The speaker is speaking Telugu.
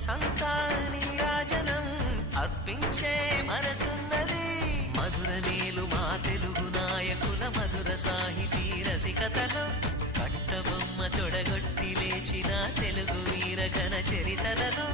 మనసంతా నీరాజనం అర్పించే మనసున్నది. మధుర నేలు మా తెలుగు నాయకుల మధుర సాహితీ రసికతలో కట్టబొమ్మ తొడగొట్టి లేచిన తెలుగు వీర ఘన చరితలలో